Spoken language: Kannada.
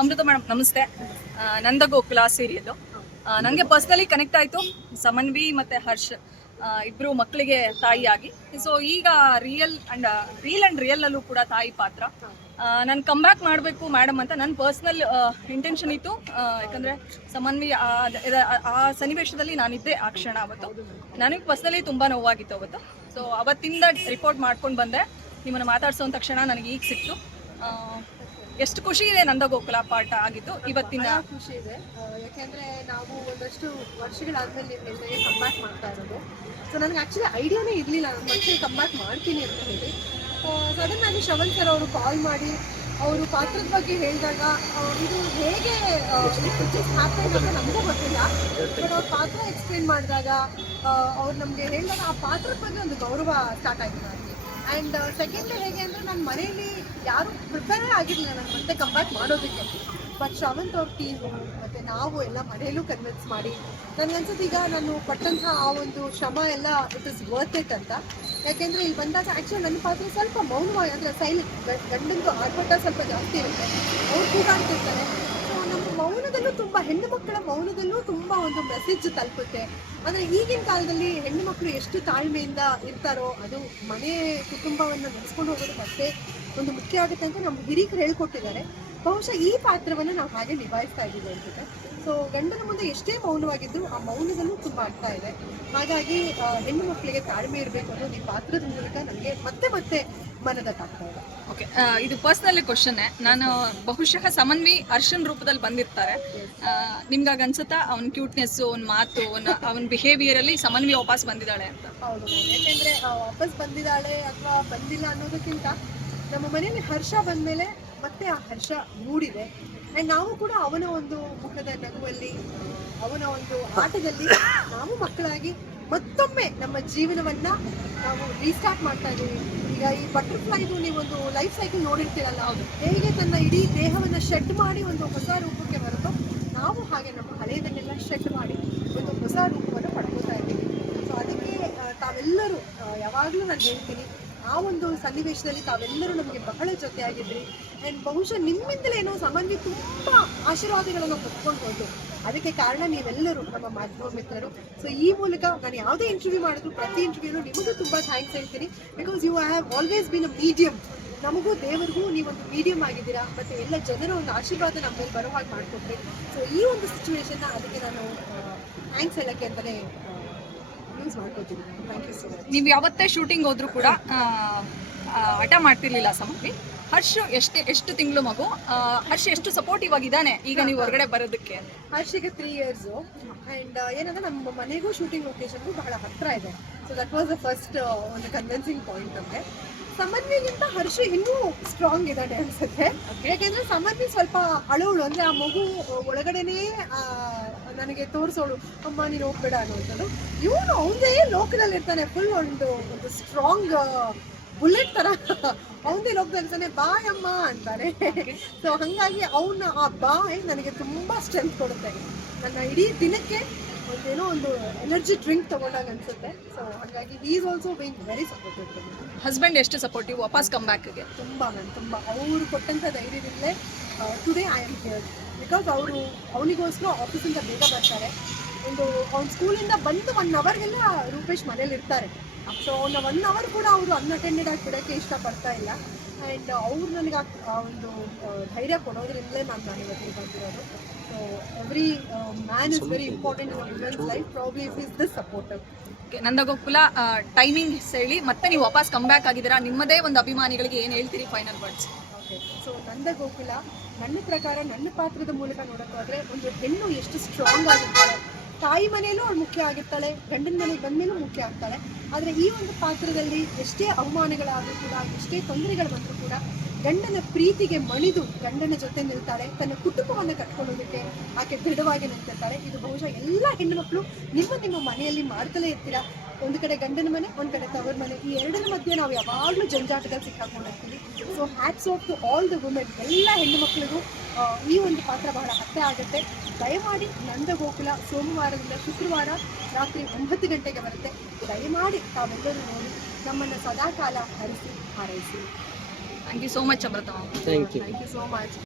ಅಮೃತ ಮೇಡಮ್, ನಮಸ್ತೆ. ನಂದ ಗೋಕುಲ ಸೀರಿಯಲ್ ನನಗೆ ಪರ್ಸ್ನಲಿ ಕನೆಕ್ಟ್ ಆಯಿತು. ಸಮನ್ವಿ ಮತ್ತು ಹರ್ಷ್ ಇಬ್ರು ಮಕ್ಕಳಿಗೆ ತಾಯಿಯಾಗಿ ಸೊ ಈಗ real and real and real ಅಲ್ಲೂ ಕೂಡ ತಾಯಿ ಪಾತ್ರ. ನಾನು ಕಮ್ ಬ್ಯಾಕ್ ಮಾಡಬೇಕು ಮೇಡಮ್ ಅಂತ ನನ್ನ ಪರ್ಸ್ನಲ್ ಇಂಟೆನ್ಷನ್ ಇತ್ತು. ಯಾಕಂದರೆ ಸಮನ್ವಿ, ಆ ಸನ್ನಿವೇಶದಲ್ಲಿ ನಾನಿದ್ದೆ ಆ ಕ್ಷಣ ಅವತ್ತು. ನನಗೆ ಪರ್ಸ್ನಲಿ ತುಂಬ ನೋವಾಗಿತ್ತು ಅವತ್ತು. ಸೊ ಅವತ್ತಿಂದ ರಿಪೋರ್ಟ್ ಮಾಡ್ಕೊಂಡು ಬಂದೆ. ನಿಮ್ಮನ್ನು ಮಾತಾಡ್ಸೋಂಥ ಕ್ಷಣ ನನಗೆ ಈಗ ಸಿಕ್ತು. ಎಷ್ಟು ಖುಷಿ ಇದೆ ನಂದ ಗೋಕುಲ ಪಾಠ ಆಗಿದ್ದು ಇವತ್ತಿನ ಖುಷಿ ಇದೆ. ಯಾಕೆಂದ್ರೆ ನಾವು ಒಂದಷ್ಟು ವರ್ಷಗಳಾದ್ಮೇಲೆ ನಿಮ್ಗೆ ಕಂಬ್ಯಾಕ್ ಮಾಡ್ತಾ ಇರೋದು. ಸೊ ನನಗೆ ಆಕ್ಚುಲಿ ಐಡಿಯಾನೇ ಇರಲಿಲ್ಲ. ನಾನು ಮತ್ತೆ ಕಂಬ್ಯಾಕ್ ಮಾಡ್ತೀನಿ ಅಂತ ಹೇಳಿ. ಸಡನ್ ಆಗಿ ಶ್ರವಣ್ ಸರ್ ಅವರು ಕಾಲ್ ಮಾಡಿ, ಅವರು ಪಾತ್ರದ ಬಗ್ಗೆ ಹೇಳಿದಾಗ ಇದು ಹೇಗೆ ಹ್ಯಾಪನ್ ಅಂತ ನಮಗೂ ಗೊತ್ತಿಲ್ಲ. ಬಟ್ ಅವ್ರ ಪಾತ್ರ ಎಕ್ಸ್ಪ್ಲೇನ್ ಮಾಡಿದಾಗ ಅವ್ರು ನಮಗೆ ಹೇಳಿದಾಗ ಆ ಪಾತ್ರದ ಬಗ್ಗೆ ಒಂದು ಗೌರವ ಸ್ಟಾರ್ಟ್ ಆಯ್ತು ಆ್ಯಂಡ್ ಸೆಕೆಂಡ್ ಹೇಗೆ ಅಂದರೆ ನನ್ನ ಮನೆಯಲ್ಲಿ ಯಾರು ಪ್ರಿಪೇರೇ ಆಗಿರಲಿಲ್ಲ ನಾನು ಮತ್ತೆ ಕಂಬ್ಯಾಕ್ ಮಾಡೋದಕ್ಕೆ. ಬಟ್ ಶ್ರವಂತ್ ಅವ್ರ ಟೀಮು ಮತ್ತು ನಾವು ಎಲ್ಲ ಮನೆಯಲ್ಲೂ ಕನ್ವಿನ್ಸ್ ಮಾಡಿ ನನಗನ್ಸುತ್ತೆ ಈಗ ನಾನು ಪಟ್ಟಂತಹ ಆ ಒಂದು ಶ್ರಮ ಎಲ್ಲ ಇಟ್ ಇಸ್ ವರ್ತ್ ಇಟ್ ಅಂತ. ಯಾಕೆಂದರೆ ಇಲ್ಲಿ ಬಂದಾಗ ಆ್ಯಕ್ಚುಲಿ ನನ್ನ ಪಾತ್ರ ಸ್ವಲ್ಪ ಮೌನವಾಗಿ ಅಂದರೆ ಸೈಲೆಂಟ್ ಗಂಡಂದು ಆರ್ಭಟ ಸ್ವಲ್ಪ ಜಾಸ್ತಿ ಇರುತ್ತೆ. ಅವ್ರು ನಮ್ಮ ಮೌನದಲ್ಲೂ ತುಂಬ, ಹೆಣ್ಣು ಮಕ್ಕಳ ಮೌನದಲ್ಲೂ ತುಂಬ ಒಂದು ಮೆಸೇಜ್ ತಲುಪುತ್ತೆ. ಅಂದ್ರೆ ಈಗಿನ ಕಾಲದಲ್ಲಿ ಹೆಣ್ಣು ಮಕ್ಕಳು ಎಷ್ಟು ತಾಳ್ಮೆಯಿಂದ ಇರ್ತಾರೋ ಅದು ಮನೆ ಕುಟುಂಬವನ್ನು ನಡೆಸ್ಕೊಂಡು ಹೋಗೋದು ಮತ್ತೆ ಒಂದು ಮುಖ್ಯ ಆಗುತ್ತೆ ಅಂತ ನಮ್ಮ ಹಿರಿಯರು ಹೇಳ್ಕೊಟ್ಟಿದ್ದಾರೆ. ಬಹುಶಃ ಈ ಪಾತ್ರವನ್ನು ನಾವು ಹಾಗೆ ನಿಭಾಯಿಸ್ತಾ ಇದ್ದೀವಿ ಅನ್ಸುತ್ತೆ. ಸೊ ಗಂಡನ ಮುಂದೆ ಎಷ್ಟೇ ಮೌನವಾಗಿದ್ರು ಆ ಮೌನದಲ್ಲೂ ತುಂಬ ಆಗ್ತಾ ಇದೆ. ಹಾಗಾಗಿ ಹೆಣ್ಣು ಮಕ್ಕಳಿಗೆ ತಾಳ್ಮೆ ಇರಬೇಕು ಅನ್ನೋದು ಈ ಪಾತ್ರದ ಮೂಲಕ ನನಗೆ ಮತ್ತೆ ಮತ್ತೆ ಮನದಟ್ಟಾಗ್ತಾ ಇದೆ. ಓಕೆ ಇದು ಪರ್ಸ್ನಲಿ ಕ್ವಶನ್ನೇ ನಾನು ಬಹುಶಃ ಸಮನ್ವಿ ಅರ್ಶನ್ ರೂಪದಲ್ಲಿ ಬಂದಿರ್ತಾರೆ. ನಿಮ್ಗಾಗ ಅನ್ಸುತ್ತಾ ಅವನ ಕ್ಯೂಟ್ನೆಸ್ ಅವ್ನ ಮಾತು ಅವನ ಬಿಹೇವಿಯರ್ ಬಿಹೇವಿಯರಲ್ಲಿ ಸಮನ್ವಿ ವಾಪಸ್ ಬಂದಿದ್ದಾಳೆ ಅಂತ? ಹೌದು ಯಾಕೆಂದ್ರೆ ವಾಪಸ್ ಬಂದಿದ್ದಾಳೆ ಅಥವಾ ಬಂದಿಲ್ಲ ಅನ್ನೋದಕ್ಕಿಂತ ನಮ್ಮ ಮನೆಯಲ್ಲಿ ಹರ್ಷ ಬಂದ್ಮೇಲೆ ಮತ್ತೆ ಆ ಹರ್ಷ ಮೂಡಿದೆ. ಅಂಡ್ ನಾವು ಕೂಡ ಅವನ ಒಂದು ಮುಖದ ನಗುವಲ್ಲಿ ಅವನ ಒಂದು ಆಟದಲ್ಲಿ ನಾವು ಮಕ್ಕಳಾಗಿ ಮತ್ತೊಮ್ಮೆ ನಮ್ಮ ಜೀವನವನ್ನ ನಾವು ರೀಸ್ಟಾರ್ಟ್ ಮಾಡ್ತಾ ಇದ್ದೀವಿ. ಈ ಬಟರ್ಫ್ಲೈದು ಒಂದು ಲೈಫ್ ಸೈಕಲ್ ನೋಡಿರ್ತೀರಲ್ಲ ಹೇಗೆ ತನ್ನ ಇಡೀ ದೇಹವನ್ನು ಶೆಡ್ ಮಾಡಿ ಒಂದು ಹೊಸ ರೂಪಕ್ಕೆ ಬರುತ್ತೋ ನಾವು ಹಾಗೆ ನಮ್ಮ ಹಳೆಯದನ್ನೆಲ್ಲ ಶೆಡ್ ಮಾಡಿ ಒಂದು ಹೊಸ ರೂಪವನ್ನು ಪಡ್ಕೋತಾ ಇದ್ದೀವಿ. ಸೊ ಅದಕ್ಕೆ ತಾವೆಲ್ಲರೂ ಯಾವಾಗಲೂ ನಾನು ಹೇಳ್ತೀನಿ ಆ ಒಂದು ಸನ್ನಿವೇಶದಲ್ಲಿ ತಾವೆಲ್ಲರೂ ನಮಗೆ ಬಹಳ ಜೊತೆಯಾಗಿದ್ರಿ. ಆ್ಯಂಡ್ ಬಹುಶಃ ನಿಮ್ಮಿಂದಲೇ ಏನೋ ಸಮನ್ವಿ ತುಂಬ ಆಶೀರ್ವಾದಗಳನ್ನು ಹೊತ್ಕೊಂಡು ಹೋದ್ರು. ಅದಕ್ಕೆ ಕಾರಣ ನೀವೆಲ್ಲರೂ ನಮ್ಮ ಮಾಧ್ಯಮ ಮಿತ್ರರು. ಸೊ ಈ ಮೂಲಕ ನಾನು ಯಾವುದೇ ಇಂಟರ್ವ್ಯೂ ಮಾಡಿದ್ರು ಪ್ರತಿ ಇಂಟರ್ವ್ಯೂನು ನಿಮಗೂ ತುಂಬ ಥ್ಯಾಂಕ್ಸ್ ಹೇಳ್ತೀನಿ. Because you have always been a medium ನಮಗೂ ದೇವರಿಗೂ ನೀವೊಂದು ಮೀಡಿಯಂ ಆಗಿದ್ದೀರಾ? ಮತ್ತು ಎಲ್ಲ ಜನರ ಒಂದು ಆಶೀರ್ವಾದ ನಮ್ಮ ಮೇಲೆ ಬರೋ ಹಾಗೆ ಮಾಡಿಕೊಟ್ರಿ. ಸೊ ಈ ಒಂದು ಸಿಚುವೇಶನ್ನ ಅದಕ್ಕೆ ನಾನು ಥ್ಯಾಂಕ್ಸ್ ಹೇಳೋಕ್ಕೆ ಅಂತಲೇ ಯೂಸ್ ಮಾಡ್ಕೋತೀವಿ ನೀವು ಯಾವತ್ತೇ ಶೂಟಿಂಗ್ ಹೋದ್ರೂ ಕೂಡ ಹಠ ಮಾಡ್ತಿರ್ಲಿಲ್ಲ ಸಮನ್ವಿ ಹರ್ಷ್ ಎಷ್ಟೇ ಎಷ್ಟು ತಿಂಗಳು ಮಗು? ಹರ್ಷ ಎಷ್ಟು ಸಪೋರ್ಟಿವ್ ಆಗಿದ್ದಾನೆ ಈಗ ನೀವು ಹೊರಗಡೆ ಬರೋದಕ್ಕೆ? ಹರ್ಷಿಗೆ ತ್ರೀ ಇಯರ್ಸು ಆ್ಯಂಡ್ ಏನಂದ್ರೆ ನಮ್ಮ ಮನೆಗೂ ಶೂಟಿಂಗ್ ಲೊಕೇಶನ್ಗೂ ಬಹಳ ಹತ್ರ ಇದೆ. So that was the first ಒಂದು ಕನ್ವಿನ್ಸಿಂಗ್ ಪಾಯಿಂಟ್ ನಮಗೆ ಸಮನ್ವಿಗಿಂತ ಹರ್ಷ ಇನ್ನೂ ಸ್ಟ್ರಾಂಗ್ ಇದ್ದಾನೆ ಅನ್ಸುತ್ತೆ. ಯಾಕೆಂದ್ರೆ ಸಮನ್ವಿ ಸ್ವಲ್ಪ ಅಳೋಳು ಅಂದ್ರೆ ಆ ಮಗು ಒಳಗಡೆನೇ ನನಗೆ ತೋರಿಸೋಳು ಅಮ್ಮ ನೀನು ಹೋಗ್ಬೇಡ ಅನ್ನುವಂಥದ್ದು. ಇವನು ಅವನೇ ಲೋಕದಲ್ಲಿ ಇರ್ತಾನೆ ಫುಲ್ ಒಂದು ಒಂದು ಸ್ಟ್ರಾಂಗ್ ಬುಲೆಟ್ ತರ. ಅವನೇ ಲೋಕದಲ್ಲಿ ಇರ್ತಾನೆ ಬಾಯ್ ಅಮ್ಮ ಅಂತಾರೆ. ಸೊ ಹಂಗಾಗಿ ಅವನ ಆ ಬಾಯ್ ನನಗೆ ತುಂಬಾ ಸ್ಟ್ರೆಂತ್ ಕೊಡುತ್ತೆ. ನನ್ನ ಇಡೀ ದಿನಕ್ಕೆ ಒಂದೇನೋ ಒಂದು ಎನರ್ಜಿ ಡ್ರಿಂಕ್ ತಗೊಂಡಾಗ ಅನ್ಸುತ್ತೆ. ಸೊ ಹಾಗಾಗಿ is also being very supportive husband ಎಷ್ಟು ಸಪೋರ್ಟಿವ್ ವಾಪಸ್ ಕಮ್ ಬ್ಯಾಕ್ಗೆ ತುಂಬ ಮ್ಯಾಮ್ ತುಂಬ. ಅವರು ಕೊಟ್ಟಂಥ ಧೈರ್ಯದಿಂದಲೇ today I am here because ಅವರು ಅವನಿಗೋಸ್ಕರ ಆಫೀಸಿಂದ ಬೇಗ ಬರ್ತಾರೆ. ಒಂದು ಅವ್ನ ಸ್ಕೂಲಿಂದ ಬಂದು ಒನ್ ಅವರ್ಗೆಲ್ಲ ರೂಪೇಶ್ ಮನೇಲಿ ಇರ್ತಾರೆ. ಸೊ ಅವ್ನ ಒನ್ ಅವರ್ ಕೂಡ ಅವರು ಅನ್ಅಟೆಂಡೆಡ್ ಆಗಿ ಬಿಡೋಕ್ಕೆ ಇಷ್ಟಪಡ್ತಾ ಇಲ್ಲ. ಆ್ಯಂಡ್ ಅವ್ರು ನನಗೆ ಆ ಒಂದು ಧೈರ್ಯ ಕೊಡೋದ್ರಿಂದಲೇ ನಾನು ನಾನು ಇವತ್ತಿಗೆ ಬಂದಿರೋದು. So every man is very important in women's life probably is the supportive Nandagokula timing ಹೇಳಿ ಮತ್ತೆ ನೀವು ವಾಪಸ್ ಕಮ್ ಬ್ಯಾಕ್ ಆಗಿದ್ದೀರಾ? ನಿಮ್ಮದೇ ಒಂದು ಅಭಿಮಾನಿಗಳಿಗೆ ಏನು ಹೇಳ್ತೀರಿ final words okay so Nandagokula ನನ್ನ ಪ್ರಕಾರ ನನ್ನ ಪಾತ್ರದ ಮೂಲಕ ನೋಡೋಕ್ಕಾದ್ರೆ ಒಂದು ಹೆಣ್ಣು ಎಷ್ಟು ಸ್ಟ್ರಾಂಗ್ ಆಗಿರ್ತಾಳೆ ತಾಯಿ ಮನೆಯಲ್ಲೂ ಅವಳು ಮುಖ್ಯ ಆಗಿರ್ತಾಳೆ, ಗಂಡನ ಮನೆಗೆ ಬಂದ್ಮೇಲೂ ಮುಖ್ಯ ಆಗ್ತಾಳೆ. ಆದರೆ ಈ ಒಂದು ಪಾತ್ರದಲ್ಲಿ ಎಷ್ಟೇ ಅವಮಾನಗಳಾದರೂ ಕೂಡ, ಎಷ್ಟೇ ತೊಂದರೆಗಳು ಬಂದರೂ ಕೂಡ ಗಂಡನ ಪ್ರೀತಿಗೆ ಮಣಿದು ಗಂಡನ ಜೊತೆ ನಿಲ್ತಾಳೆ, ತನ್ನ ಕುಟುಂಬವನ್ನು ಕಟ್ಕೊಳ್ಳೋದಕ್ಕೆ ಆಕೆ ದೃಢವಾಗಿ ನಿಂತಿರ್ತಾಳೆ. ಇದು ಬಹುಶಃ ಎಲ್ಲ ಹೆಣ್ಣುಮಕ್ಕಳು ನಿಮ್ಮ ನಿಮ್ಮ ಮನೆಯಲ್ಲಿ ಮಾಡ್ತಲೇ ಇರ್ತೀರಾ? ಒಂದು ಕಡೆ ಗಂಡನ ಮನೆ ಒಂದು ಕಡೆ ತವರ್ ಮನೆ. ಈ ಎರಡರ ಮಧ್ಯೆ ನಾವು ಯಾವಾಗಲೂ ಜಂಜಾಟದಲ್ಲಿ ಸಿಕ್ಕಾಕೊಂಡಿರ್ತೀವಿ so hats off to all the women ಎಲ್ಲ ಹೆಣ್ಣು ಮಕ್ಕಳಿಗೂ ಈ ಒಂದು ಪಾತ್ರ ಬಹಳ ಹತ್ತೆ ಆಗುತ್ತೆ. ದಯಮಾಡಿ ನಂದ ಗೋಕುಲ ಸೋಮವಾರದಿಂದ ಶುಕ್ರವಾರ ರಾತ್ರಿ ಒಂಬತ್ತು ಗಂಟೆಗೆ ಬರುತ್ತೆ. ದಯಮಾಡಿ ತಾವೆಲ್ಲರೂ ನೋಡಿ ನಮ್ಮನ್ನು ಸದಾಕಾಲ ಹರಿಸಿ ಹಾರೈಸಿ. Thank you so much Amrutha thank you so much